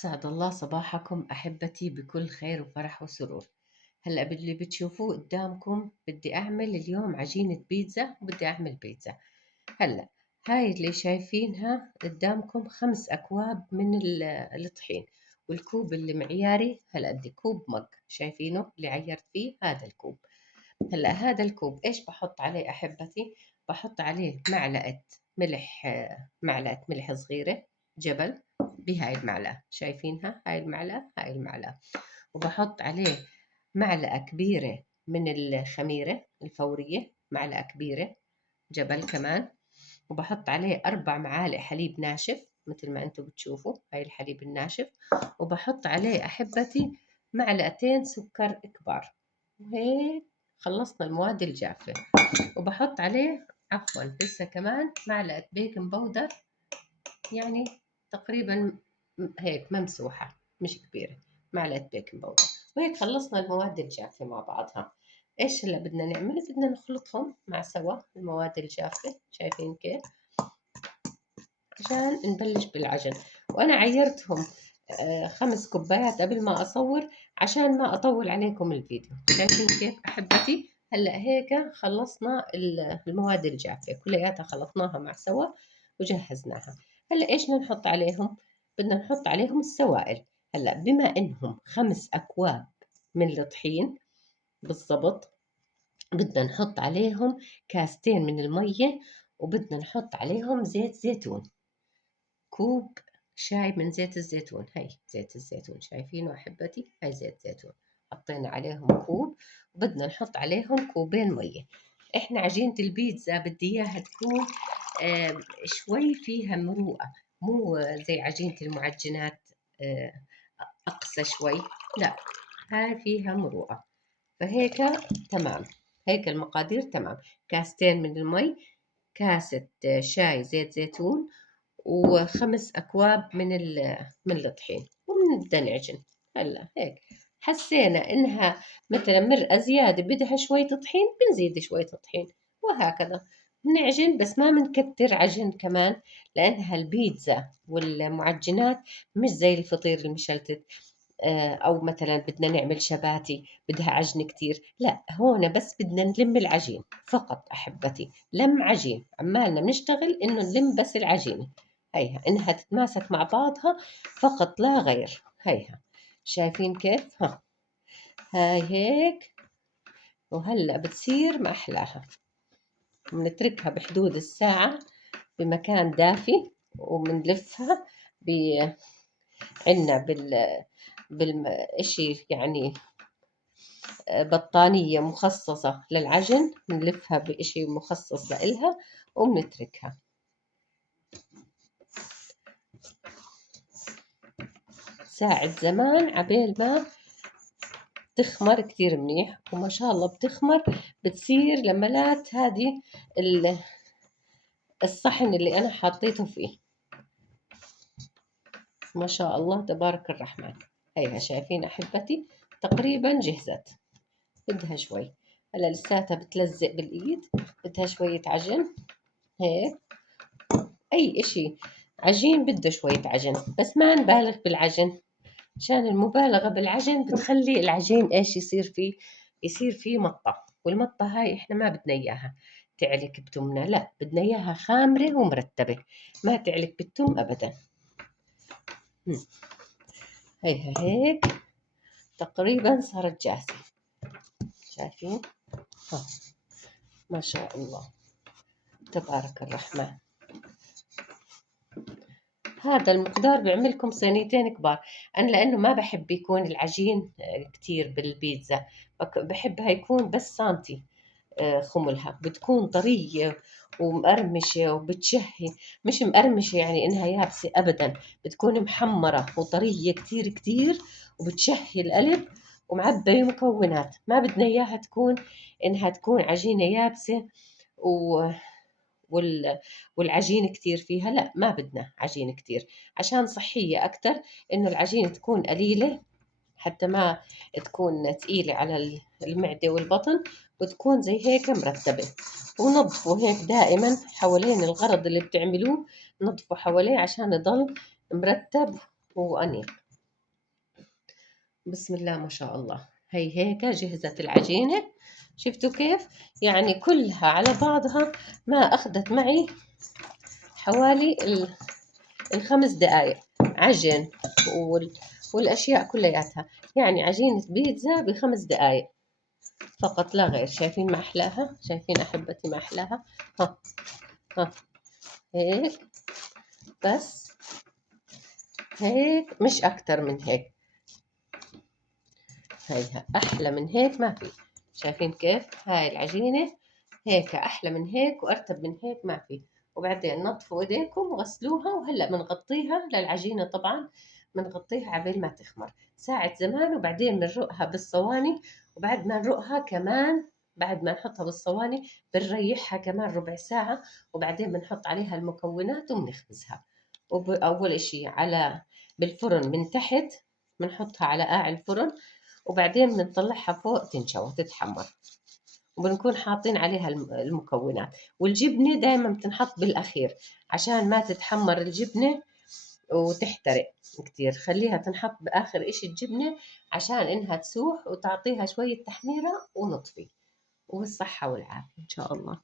أسعد الله صباحكم أحبتي بكل خير وفرح وسرور. هلأ باللي بتشوفوه قدامكم بدي أعمل اليوم عجينة بيتزا وبدي أعمل بيتزا. هلأ هاي اللي شايفينها قدامكم 5 أكواب من الطحين، والكوب اللي معياري هلأ بدي كوب مج، شايفينه اللي عيرت فيه هذا الكوب. هلأ هذا الكوب إيش بحط عليه أحبتي؟ بحط عليه معلقة ملح، معلقة ملح صغيرة جبل بهاي المعلقة، شايفينها هاي المعلقة. وبحط عليه معلقة كبيرة من الخميرة الفورية، معلقة كبيرة جبل كمان. وبحط عليه 4 معالق حليب ناشف مثل ما انتم بتشوفوا هاي الحليب الناشف. وبحط عليه أحبتي معلقتين سكر كبار. وهيك خلصنا المواد الجافة. وبحط عليه عفوا لسه كمان معلقة بيكنج باودر، يعني تقريبا هيك ممسوحة مش كبيرة، معلقة بيكنج باودر. وهيك خلصنا المواد الجافة مع بعضها. ايش هلا بدنا نعمل؟ بدنا نخلطهم مع سوا المواد الجافة، شايفين كيف؟ عشان نبلش بالعجن. وانا عيرتهم 5 كوبايات قبل ما اصور عشان ما اطول عليكم الفيديو. شايفين كيف احبتي؟ هلا هيك خلصنا المواد الجافة كلياتها، خلطناها مع سوا وجهزناها. هلا ايش بدنا نحط عليهم؟ بدنا نحط عليهم السوائل. هلا بما انهم 5 اكواب من الطحين بالضبط، بدنا نحط عليهم كاستين من المية، وبدنا نحط عليهم زيت زيتون، كوب شاي من زيت الزيتون. هاي زيت الزيتون شايفينه أحبتي، هاي زيت زيتون حطينا عليهم كوب. وبدنا نحط عليهم كوبين مية. احنا عجينة البيتزا بدي اياها تكون شوي فيها مروءة، مو زي عجينة المعجنات آه أقسى شوي، لا هاي فيها مروءة. فهيك تمام، هيك المقادير تمام. كاستين من المي، كاسة شاي زيت زيتون، و5 أكواب من الطحين، وبنبدأ نعجن. هلا هيك حسينا إنها مثلا مرقة زيادة بدها شوية طحين بنزيد شوية طحين، وهكذا بنعجن. بس ما بنكتر عجن كمان، لأنها البيتزا والمعجنات مش زي الفطير المشلتت. أو مثلا بدنا نعمل شباتي بدها عجن كتير، لا هون بس بدنا نلم العجين فقط أحبتي، لم عجين، عمالنا بنشتغل إنه نلم بس العجينة، هيها إنها تتماسك مع بعضها فقط لا غير. هيها شايفين كيف؟ ها هاي هيك. وهلأ بتصير ما أحلاها. بنتركها بحدود الساعة بمكان دافي، وبنلفها عنا بالإشي يعني بطانية مخصصة للعجن، بنلفها بإشي مخصص لإلها وبنتركها. ساعة زمان عبين ما تخمر كتير منيح، وما شاء الله بتخمر، بتصير لملات هذه الصحن اللي أنا حطيته فيه، ما شاء الله تبارك الرحمن. هيها شايفين أحبتي تقريبا جهزت، بدها شوي هلا لساتها بتلزق بالإيد، بدها شوية عجن هيك. أي إشي عجين بده شوية عجن، بس ما نبالغ بالعجن، عشان المبالغة بالعجن بتخلي العجين إيش يصير فيه مطة، والمطة هاي إحنا ما بدنا إياها تعلك بتمنا، لا بدنا إياها خامرة ومرتبة، ما تعلك بالتم أبدا. هيها هيك تقريبا صارت جاهزة، شايفين؟ ها ما شاء الله تبارك الرحمن. هذا المقدار بيعملكم صينيتين كبار. أنا لأنه ما بحب يكون العجين كتير بالبيتزا، بحبها يكون بس سانتي خملها، بتكون طرية ومقرمشة وبتشهي، مش مقرمشة يعني إنها يابسة أبدا، بتكون محمرة وطرية كتير كتير، وبتشهي القلب ومعبية مكونات. ما بدنا إياها تكون إنها تكون عجينة يابسة و والعجين كتير فيها، لا ما بدنا عجين كتير، عشان صحية أكتر إنه العجينة تكون قليلة حتى ما تكون تقيلة على المعدة والبطن، وتكون زي هيك مرتبة. ونظفوا هيك دائما حوالين الغرض اللي بتعملوه، نظفوا حواليه عشان يضل مرتب وأنيق. بسم الله ما شاء الله. هي هيك جهزت العجينة. شفتوا كيف؟ يعني كلها على بعضها ما أخذت معي حوالي الخمس دقايق عجن والأشياء كلياتها. يعني عجينة بيتزا بخمس دقايق فقط لا غير. شايفين ما أحلاها؟ شايفين أحبتي ما أحلاها؟ ها ها هيك بس، هيك مش أكتر من هيك. هيها أحلى من هيك ما في. شايفين كيف هاي العجينة؟ هيك أحلى من هيك وأرتب من هيك ما في. وبعدين نظفوا إيديكم وغسلوها. وهلأ بنغطيها للعجينة طبعا، بنغطيها عبال ما تخمر ساعة زمان. وبعدين بنرقها بالصواني. وبعد ما نرقها كمان، بعد ما نحطها بالصواني بنريحها كمان ربع ساعة. وبعدين بنحط عليها المكونات وبنخبزها. وأول إشي على بالفرن من تحت، بنحطها على قاع الفرن. وبعدين بنطلعها فوق تنشوى تتحمر. وبنكون حاطين عليها المكونات. والجبنة دايما بتنحط بالأخير عشان ما تتحمر الجبنة وتحترق كتير. خليها تنحط بآخر إشي الجبنة عشان إنها تسوح وتعطيها شوية تحميرة ونطفي. وبالصحة والعافية إن شاء الله.